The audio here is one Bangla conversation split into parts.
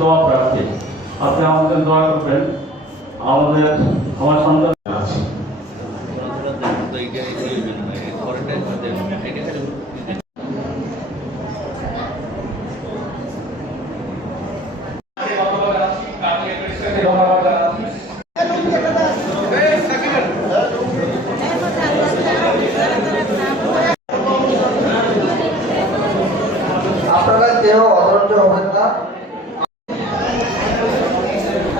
দোয়া প্রার্থী, আপনি আমাদের দোয়া করবেন। আমার সন্তান আছে। আপনারা কেউ অধৈর্য হবেন না।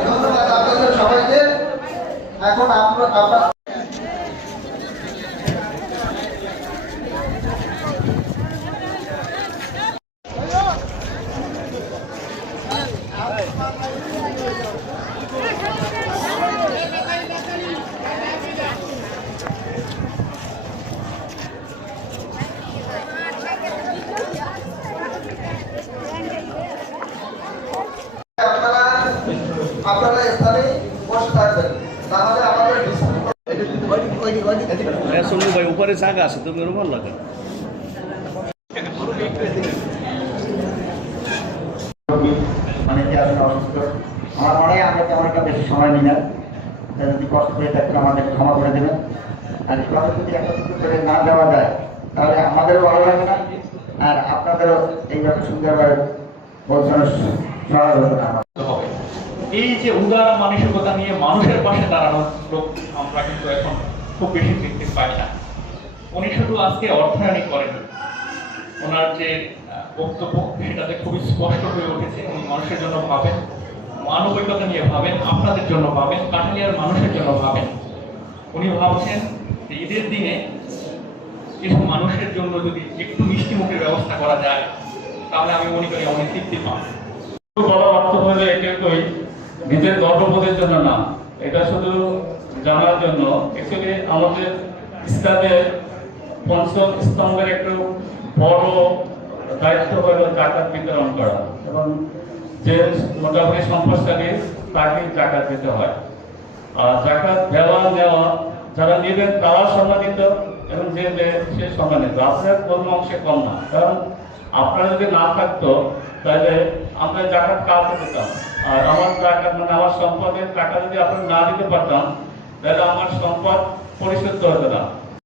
ধন্যবাদ আপনাদের সবাইকে। এখন আপনারা স্থানে বসে থাকবেন, তাহলে আমাদের ভাই উপরে জায়গা আছে, তুমি রুমাল লাগা। অনেকে আসলে অসুস্থ, আমার মনে হয় আমরা তেমন একটা বেশি সময় নিই না। যদি কষ্ট হয়ে থাকলে আমাদের ক্ষমা করে দেবেন। আর কথা যদি একত্রিত করে না দেওয়া যায় তাহলে আমাদেরও ভালো লাগে না, আর আপনাদেরও এইভাবে সুন্দরভাবে পৌঁছানোর সহায় হতো না। এই যে উদার মানসিকতা নিয়ে মানুষের পাশে দাঁড়ানোর লোক আমরা কিন্তু এখন খুব বেশি দেখতে পাই না। উনি শুধু আজকে অর্থায়নই করেন, ওনার যে বক্তব্য সেটাতে খুবই স্পষ্ট হয়ে উঠেছে। উনি মানুষের জন্য ভাবেন, মানবিকতা নিয়ে ভাবেন, আপনাদের জন্য ভাবেন, কাঠালিয়ার মানুষের জন্য ভাবেন। উনি ভাবছেন যে ঈদের দিনে কিছু মানুষের জন্য যদি একটু মিষ্টি মুখের ব্যবস্থা করা যায় তাহলে আমি মনে করি অনেক তৃপ্তি পান। বড় অর্থ হলে এটাই নিজের গর্ববোধের জন্য না, এটা শুধু জানার জন্য। অ্যাকচুয়ালি আমাদের ইসলামের পঞ্চম স্তম্ভের একটু বড় দায়িত্ব হলো জাকাত বিতরণ করা, এবং যে মোটামুটি সম্পদশালী তাকে জাকাত দিতে হয়। আর জাকাত দেওয়া নেওয়া যারা নেবেন তারা সম্মানিত, এবং যে সে সম্মানিত। আপনার কোনো অংশে কম না, কারণ আপনারা যদি না থাকতো তাহলে আমরা জাকাত কাউকে দিতাম। আর আমার জাকাত মানে আমার সম্পদের টাকা যদি আপনারা না দিতে পারতাম তাহলে আমার সম্পদ পরিশুদ্ধ হতো না।